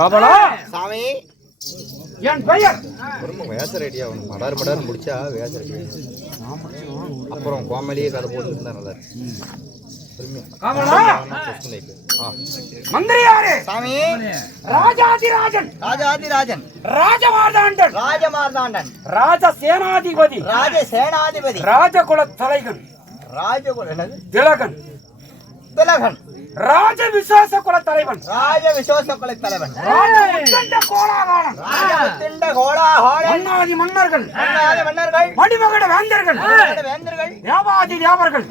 காவலா சாமி என் பெயர் ரொம்ப வேச ரெடியா மடார் மடார் முடிச்சா வேச ரெடி அப்புறம் கோமலியே கதை போட்டு இருந்தா நல்லா மந்திரியாரே சாமி ராஜாதிராஜன் ராஜாதிராஜன் ராஜமார்தாண்டன் ராஜமார்தாண்டன் ராஜசேனாதிபதி ராஜசேனாதிபதி ராஜகுல தலைகன் ராஜகுல திலகன் திலகன் ராஜ விசேஷ குல தலைவன் ராஜ விசேஷ குல தலைவன் கோலாகாலன் மன்னாதி மன்னர்கள் மணிமகட வேந்தர்கள் தேவாதி தேவர்கள்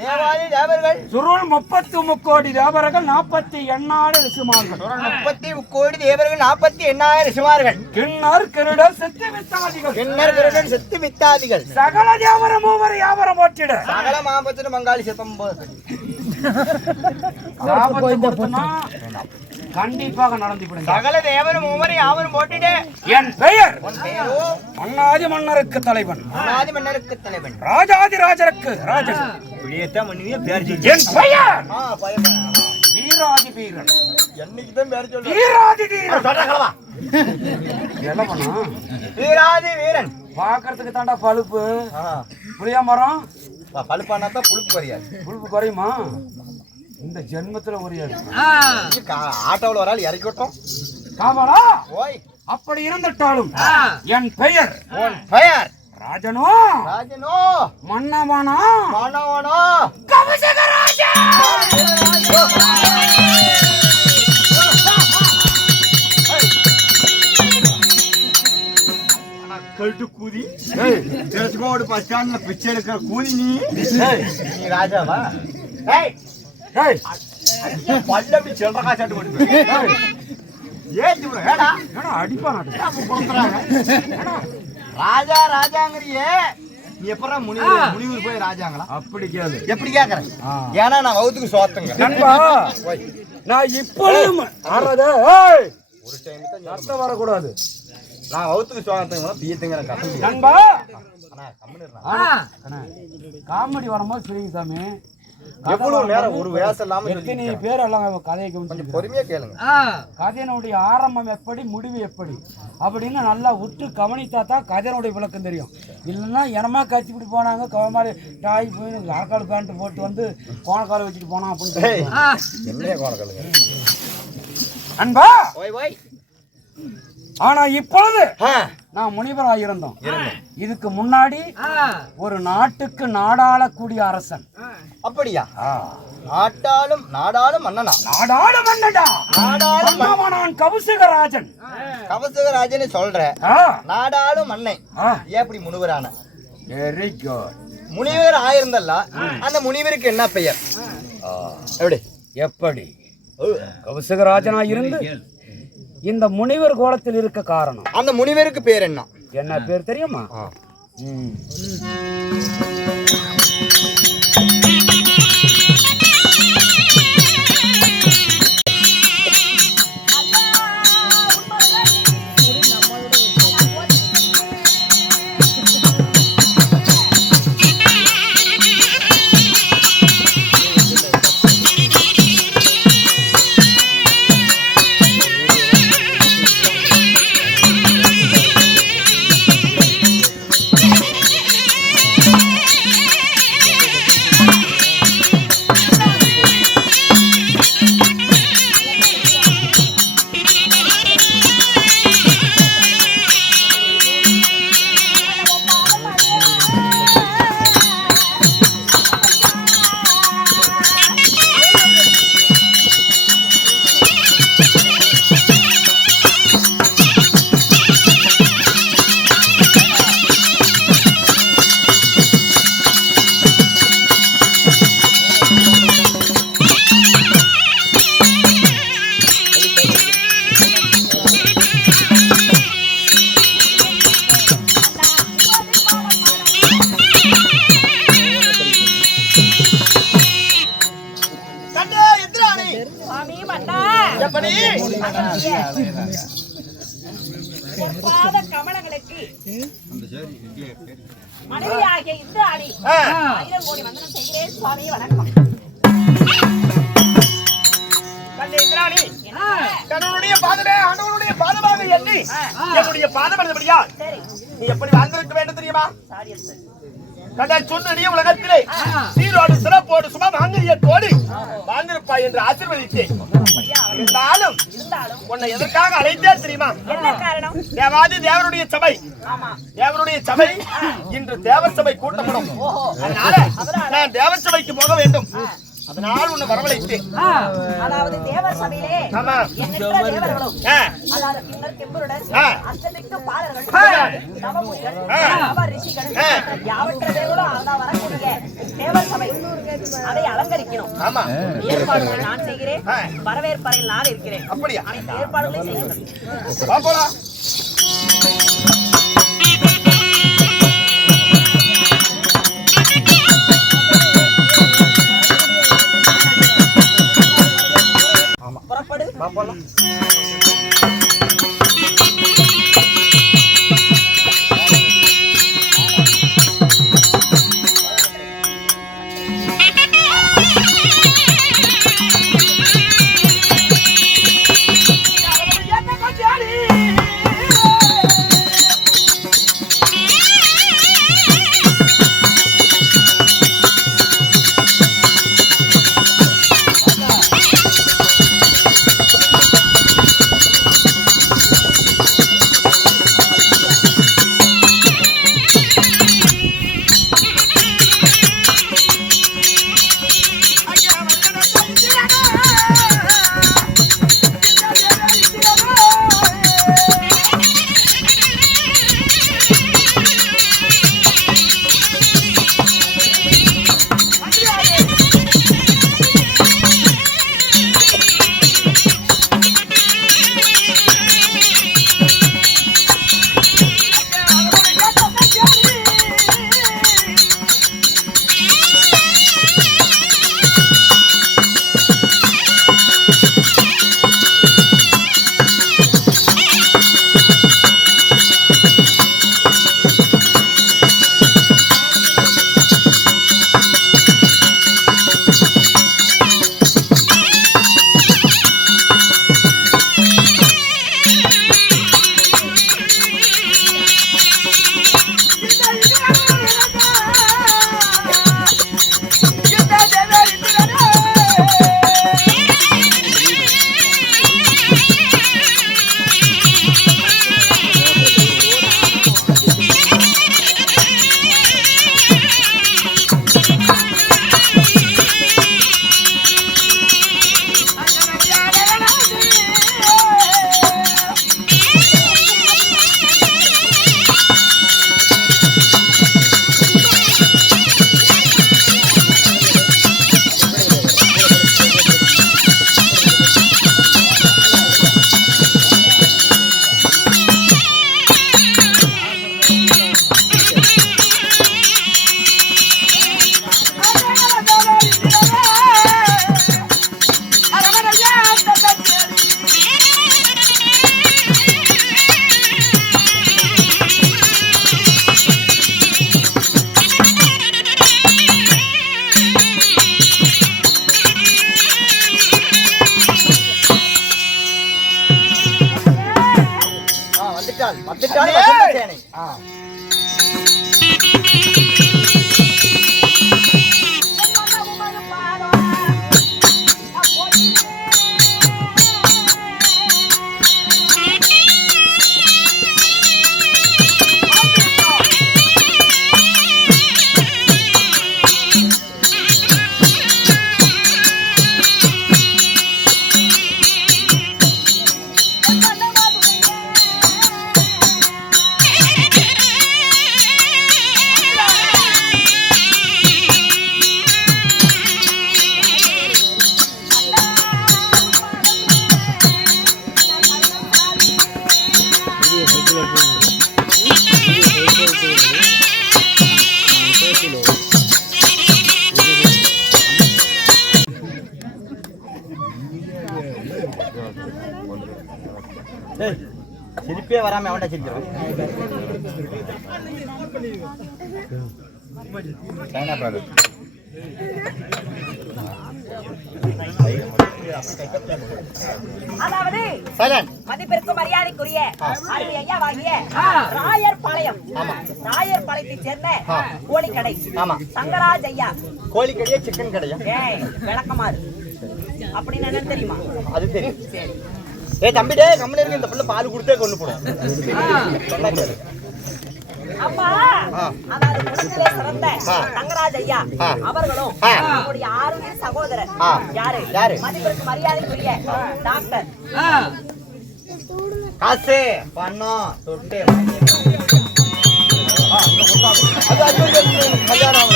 சுருள் 33 கோடி தேவர்கள் 48 ரிஷிமார்கள் 33 கோடி தேவர்கள் 48 ரிஷிமார்கள் கிண்ணர் கிருடர் செத்து வித்தாதிகள் கிண்ணர் கிருடர் செத்து வித்தாதிகள் சகல தேவர மூவர் யாவரம் போற்றிட சகல மாபத்திர மங்காளி சித்தம் கண்டிப்பாக நடந்து சகல தேவரும் மூவரை யாவரும் போட்டிட்டு என் பெயர் மன்னாதி மன்னருக்கு தலைவன் மன்னாதி மன்னருக்கு தலைவன் ராஜாதி ராஜருக்கு ராஜன் என் பெயர் வீராதி வீரன் என்னைக்குதான் பேர் சொல்லு வீராதி வீரன் வீராதி வீரன் பாக்குறதுக்கு தாண்டா பழுப்பு புளியா மரம் பழுப்பானா தான் புழுப்பு குறையாது புழுப்பு குறையுமா இந்த ஜென்மத்துல குறையாது ஆட்டோவில் ஒரு ஆள் இறக்கி விட்டோம் காவலா ஓய் அப்படி இருந்துட்டாலும் என் பெயர் உன் பெயர் ராஜனோ ராஜனோ மன்னவனோ மன்னவனோ கவசகராஜா கல்ட்டு கூதி திருச்சிக்கோடு பஸ் ஸ்டாண்ட்ல பிச்சை எடுக்கிற கூதி நீ ராஜாவா ஏய் ஏய் பல்ல அப்படி செல்ற காசாட்டு போட்டு ஏத்தி விடு ஏடா ஏடா அடிப்பானாட்டு ராஜா ராஜாங்கறியே நீ எப்பறா முனிவர் போய் ராஜாங்களா அப்படி கேளு. எப்படி கேக்குற ஏன்னா நான் வவுத்துக்கு சோத்துங்க நண்பா நான் இப்பொழுதும் ஆறதே ஏய் ஒரு டைம் தான் சத்தம் வரக்கூடாது. நான் வவுத்துக்கு சோத்துங்க பீத்துங்க கசந்து நண்பா அண்ணா கம்முனு காமெடி வரும்போது சரிங்க சாமி. எவ்வளவு நேரம் ஒரு வேஷம் இல்லாம எத்தனை பேர் எல்லாம் கதையை கொஞ்சம் பொறுமையா கேளுங்க. கதையினுடைய ஆரம்பம் எப்படி முடிவு எப்படி அப்படின்னு நல்லா உற்று கவனித்தா தான் கதையினுடைய விளக்கம் தெரியும். இல்லைன்னா எனமா கத்திப்பிட்டு போனாங்க கவமாரி டாய் போய் அரைக்கால் பேண்ட் போட்டு வந்து கோணக்கால வச்சுட்டு போனான் அப்படின்னு என்ன கோணக்காலுங்க அன்பா. ஓய் ஓய் ஆனா இப்பொழுது நான் முனிவராக இருந்தோம். இதுக்கு முன்னாடி ஒரு நாட்டுக்கு நாடாளக்கூடிய அரசன். அப்படியா? நாட்டாளும் நாடாளும் மன்னனா? நாடாளும் மன்னடா. நாடாளும் நான் கவுசகராஜன். கவுசகராஜன் சொல்ற நாடாளும் மன்னை எப்படி முனிவரான? Very good. முனிவர் ஆயிருந்தல்ல அந்த முனிவருக்கு என்ன பெயர்? எப்படி கவுசகராஜனா இருந்து இந்த முனிவர் கோலத்தில் இருக்க காரணம்? அந்த முனிவருக்கு பேர் என்ன? என்ன பேர் தெரியுமா? மனைவியாகிய இந்த அடி 1000 கோடி வந்தனம் செய்கிறேன் சுவாமி. வணக்கம். தன்னுடைய பாதமே ஆண்டவனுடைய பாதமாக எண்ணி என்னுடைய பாதம் எழுதபடியா நீ எப்படி வாழ்ந்திருக்க வேண்டும் தெரியுமா? சொன்ன உலகத்திலே சீரோடு சிறப்போடு சும்மா வாங்கியத்தோடு வாழ்ந்திருப்பாய் என்று ஆசீர்வதித்தேன். இருந்தாலும் உன்னை எதற்காக அழைத்தே தெரியுமா? தேவாதி தேவனுடைய சபை, தேவனுடைய சபை இன்று தேவர் சபை கூட்டப்படும். அதனால நான் தேவர் சபைக்கு போக வேண்டும். அதனால் உன்னை வரவழைத்தேன். அதாவது தேவர் சபையிலே எண்ணற்ற தேவர்களும் அதாவது பின்னர் கெம்பருடன் அஷ்டதிக்கு பாலர்கள் நவமுனிகள் நவ ரிஷிகள் யாவற்ற தேவர்களும் அதான் வரக்கூடிய தேவர் சபை அதை அலங்கரிக்கணும். ஏற்பாடுகளை நான் செய்கிறேன். வரவேற்பறையில் நான் இருக்கிறேன். அப்படியா? அனைத்து ஏற்பாடுகளையும் செய்கிறேன். புறப்படு. சிரிப்பே வராம அவன்டா சிரிக்கிறான். அதாவது மதிப்பிற்கு மரியாதைக்குரிய அருமை ஐயாவாகிய ராயர் பாளையம், ராயர் பாளையத்தை சேர்ந்த கோழிக்கடை சங்கராஜ் ஐயா. கோழிக்கடையா சிக்கன் கடையா? விளக்கமாறு அப்படின்னு என்ன தெரியுமா? அது தெரியும். ஏ தம்பி டே கம்பெனி இருக்கு, இந்த புள்ள பால் கொடுத்தே கொண்டு போடும். அம்மா அதாவது குலத்திலே சிறந்த தங்கராஜ் ஐயா அவர்களும் நம்முடைய ஆரோக்கிய சகோதரர் யாரு மதிப்பிற்கு மரியாதைக்குரிய டாக்டர் காசு பணம் தொட்டு கல்யாணம்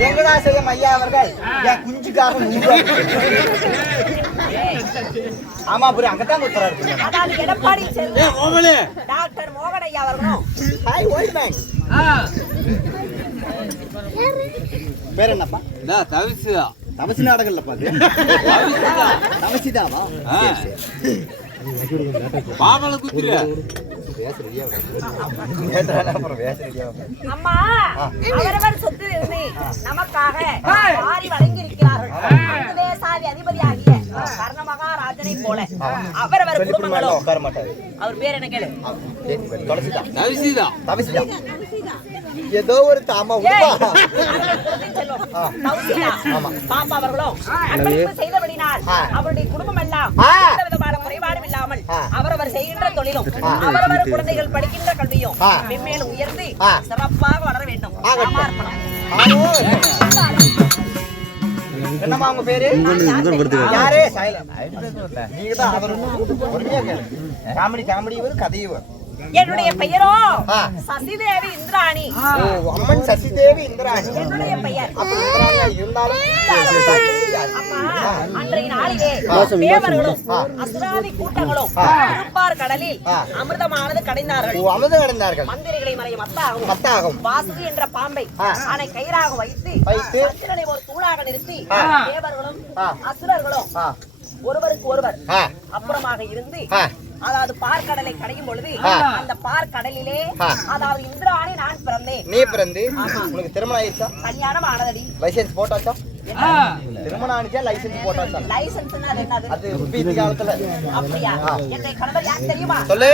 வெங்கடாசலம் ஐயா அவர்கள் என் குஞ்சுக்காக ஆமா புரிய அங்கதான் கொடுத்துறாரு. அதாவது எடப்பாடி சேர்ந்த டாக்டர் மோகன் ஐயா அவர்களும். Hi old man. பேர் என்னப்பா? தவிசுதா. தவசி நாடகம் இல்லப்பா அது. தவசிதாவா? பாவல குதிரை அம்மா அவரவர் சொத்து இருந்து நமக்காக வாரி வழங்கி இருக்கிறார்கள். தேசாதி அதிபதியாகிய கர்ண மகாராஜனை போல அவரவர் குடும்பங்களும். உட்கார மாட்டாரு. அவர் பேர் என்ன கேளு? தவிசுதா. தவசிதா. ஏதோ ஒரு தாமா பாப்பா அவர்களும் அன்பளிப்பு செய்தபடினால் அவருடைய குடும்பம் எல்லாம் எந்த விதமான குறைபாடும் இல்லாமல் அவரவர் செய்கின்ற தொழிலும் அவரவர் குழந்தைகள் படிக்கின்ற கல்வியும் மென்மேலும் உயர்ந்து சிறப்பாக வளர வேண்டும். என்னமா உங்க பேரு? யாரு? நீங்க தான் பொறுமையா கேளு. காமெடி காமெடி கதையும். என்னுடைய பெயரோ சசிதேவி இந்திராணி. அம்மன் சசிதேவி இந்திராணி என்னுடைய பெயர். இருந்தாலும் அன்றைய நாளிலே தேவர்களும் அசுராதி கூட்டங்களும் திருப்பார் கடலில் அமிர்தமானது கடைந்தார்கள். அமிர்தம் கடைந்தார்கள். மந்திரிகளை மறைய மத்தாகும் வாசுகி என்ற பாம்பை ஆனை கயிறாக வைத்து சந்திரனை ஒரு தூளாக நிறுத்தி தேவர்களும் அசுரர்களும் ஒருவருக்கு ஒருவர் அப்புறமாக இருந்து அதாவது பார்க்கடலை கடையும் பொழுது அந்த பார்க்கடலிலே அதாவது இந்திராணி நான் பிறந்தேன். நீ பிறந்து உனக்கு திருமணம் ஆயிடுச்சா? கல்யாணம் ஆனதடி. லைசென்ஸ் போட்டாச்சா? திருமணம் ஆனிச்சா லைசென்ஸ் போட்டாச்சா? லைசென்ஸ் என்னது? அது பீதி காலத்துல. அப்படியா? என்னை கணவர் யார் தெரியுமா? சொல்லு.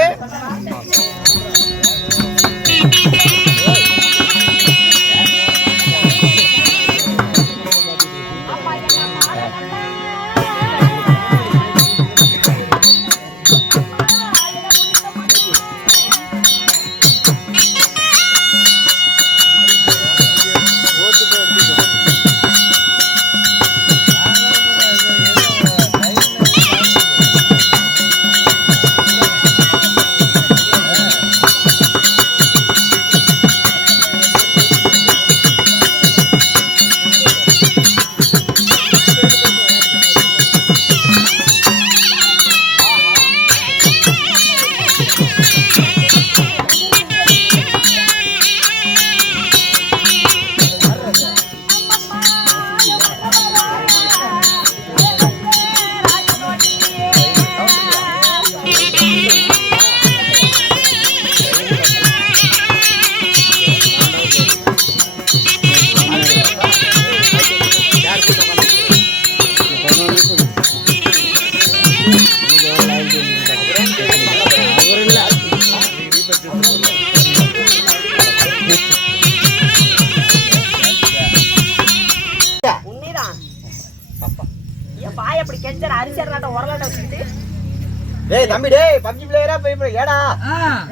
டேய் தம்பி டேய் பப்ஜி பிளேயரா போய் ஏடா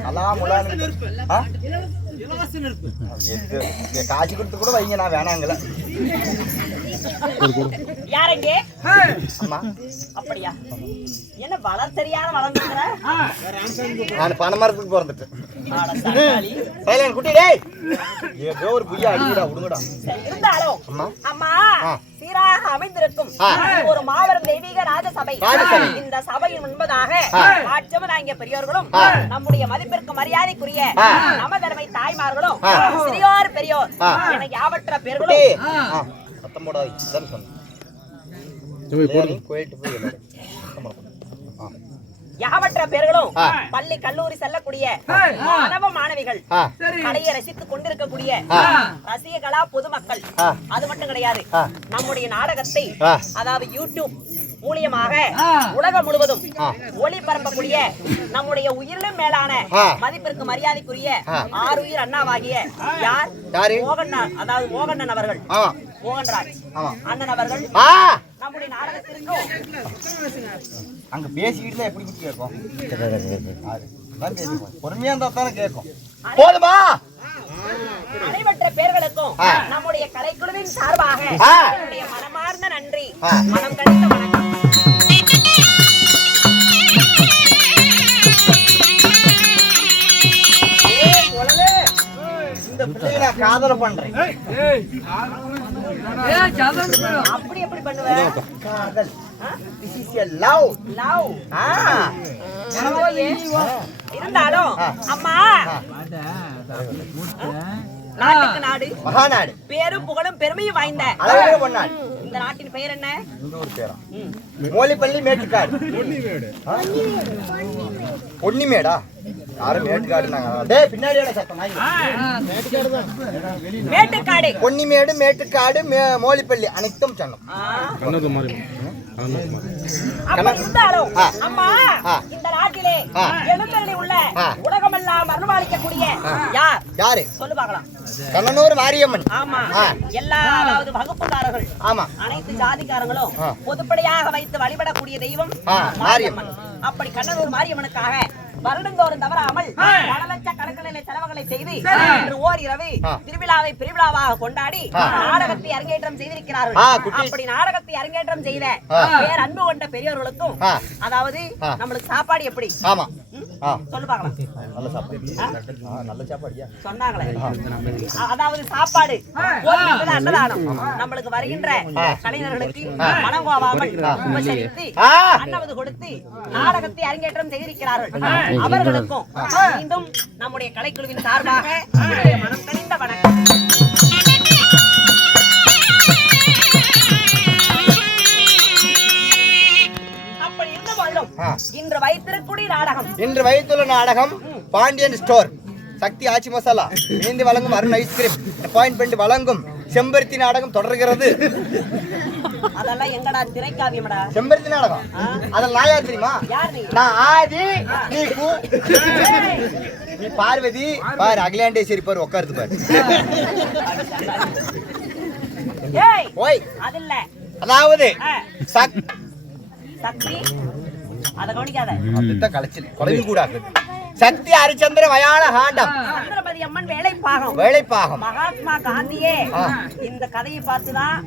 அல்லாம் முலான்னு இலவச நெருப்பு காட்சி கொடுத்து கூட வைங்க, நான் வேணாங்கல. யாரங்க? அம்மா. அப்படியா? என்ன வளர் தெரியாத வளர்ந்துங்கற? நான் பணமரத்துக்கு போறதுட்டேன். ஆட சண்டாளி. குட்டி டேய். ஏதோ ஒரு புய்யா அடிடா விடுங்கடா. இருந்தாலும் அம்மா சீராக அமைந்திருக்கும் ஒரு மாபெரும் தெய்வீக ராஜசபை. இந்த சபையின் முன்பதாக ஆட்சமனாகிய பெரியோர்களும் நம்முடைய மதிப்பிற்கு மரியாதைக்குரிய நமதர்மை தாய்மார்களும் சிறியோர் பெரியோர் என யாவற்ற பேர்களும் யாவற்ற பேர்களும் பள்ளி கல்லூரி செல்லக்கூடிய மாணவ மாணவிகள் கலையை ரசித்துக் கொண்டிருக்கக்கூடிய ரசிகர்களா பொதுமக்கள் அது மட்டும் கிடையாது, நம்முடைய நாடகத்தை அதாவது யூடியூப் மூலியமாக உலகம் முழுவதும் ஒளிபரப்பக்கூடிய நம்முடைய உயிரிலும் மேலான மதிப்பிற்கு மரியாதைக்குரிய ஆறுயிர் அண்ணாவாகிய யார் மோகன், அதாவது மோகன் அவர்கள், மோகன்ராஜ் அண்ணன் அவர்கள் நம்முடைய நாடகத்திற்கும் அங்க பேசிக்கிட்டு எப்படி குட்டி கேட்கும், பொறுமையா இருந்தா தானே கேட்கும். போதுமா? அனைவற்ற பேர்களுக்கும் நம்முடைய கலைக்குழுவின் சார்பாக என்னுடைய மனமார்ந்த நன்றி, மனம் கழிந்த வணக்கம். இந்த பிள்ளையை நான் காதல பண்றேன். அப்படி எப்படி பண்ணுவேன்? காதல். This is a love. Love. இருந்தாலும் அம்மா நாட்டுக்கு நாடு மகாநாடு பேரும் புகழும் பெருமையும் வாய்ந்த அழகான பொன்னாடு. இந்த நாட்டின் பெயர் என்ன? இந்த ஒரு பேரா? மோலிப்பள்ளி மேட்டுக்காடு. பொன்னிமேடா? யாரும் மேட்டுக்காடுனாங்க. டேய் பின்னாடியோட சத்தம் நாய். மேட்டுக்காடு, பொன்னிமேடு, மேட்டுக்காடு, மோலிப்பள்ளி அனைத்தும் சொன்னோம். அப்படி இருந்தாலும் அம்மா இந்த நாட்டிலே எழுந்தருளி உள்ள உலகமெல்லாம் அருள்வாளிக்கக்கூடிய யார்? யாரு சொல்லு பார்க்கலாம். கண்ணனூர் மாரியம்மன். ஆமா, எல்லா அதாவது வகுப்புக்காரர்கள், ஆமா, அனைத்து ஜாதிக்காரங்களும் பொதுப்படையாக வைத்து வழிபடக்கூடிய தெய்வம் மாரியம்மன். அப்படி கண்ணனூர் மாரியம்மனுக்காக வருடந்தோறும் தவறாமல் பல லட்சக்கணக்கிலே செலவுகளை செய்து இன்று ஓரிரவு திருவிழாவை பெருவிழாவாக கொண்டாடி நாடகத்தை அரங்கேற்றம் செய்திருக்கிறார்கள். அப்படி நாடகத்தை அரங்கேற்றம் செய்த பேர் அன்பு கொண்ட பெரியவர்களுக்கும் அதாவது நம்மளுக்கு சாப்பாடு எப்படி சொல்லு பார்க்கலாம். நல்ல சாப்பாடு. நல்ல சாப்பாடியா சொன்னாங்களே, அதாவது சாப்பாடு அன்னதானம் நம்மளுக்கு வருகின்ற கலைஞர்களுக்கு மனங்கோவாமல் உபசரித்து அன்னவது கொடுத்து நாடகத்தை அரங்கேற்றம் செய்திருக்கிறார்கள். அவர்களுக்கும் மீண்டும் நம்முடைய கலைக்குழுவின் சார்பாக மனம் கனிந்த வணக்கம். அப்படி இருந்த பொழுதும் இன்று வைத்திருக்கூடிய நாடகம், இன்று வைத்துள்ள நாடகம் பாண்டியன் ஸ்டோர், சக்தி ஆச்சி மசாலா இணைந்து வழங்கும் அருண் ஐஸ்கிரீம் அப்பாயின்மெண்ட் வழங்கும் செம்பருத்தி நாடகம் தொடர்கிறது. அதெல்லாம் எங்கடா திரைக்காவியமடா? செம்பருத்தி நாடகம் அதில் நான் யார் தெரியுமா? நான் ஆதி, நீ பூ, நீ பார்வதி, பாரு அகிலாண்டேஸ்வரி பாரு உட்காருது பாரு. ஓய் அதில்ல, அதாவது சக்தி அத கவனிக்காத, அதுதான் கலைச்சல் குறைவு கூடாது. சக்தி ஹரிச்சந்திர மயான காண்டம், சந்திரபதி அம்மன் வேலைப்பாகம், வேலைப்பாகம். மகாத்மா காந்தியே இந்த கதையை பார்த்துதான்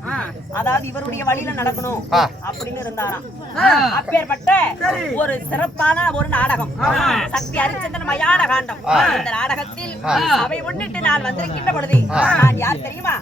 அதாவது இவருடைய வழியில நடக்கணும் அப்படின்னு இருந்தாராம். அப்பேற்பட்ட ஒரு சிறப்பான ஒரு நாடகம் சக்தி ஹரிச்சந்திரன் மயான காண்டம். இந்த நாடகத்தில் அவை முன்னிட்டு நான் வந்திருக்கின்ற பொழுது நான் யார் தெரியுமா?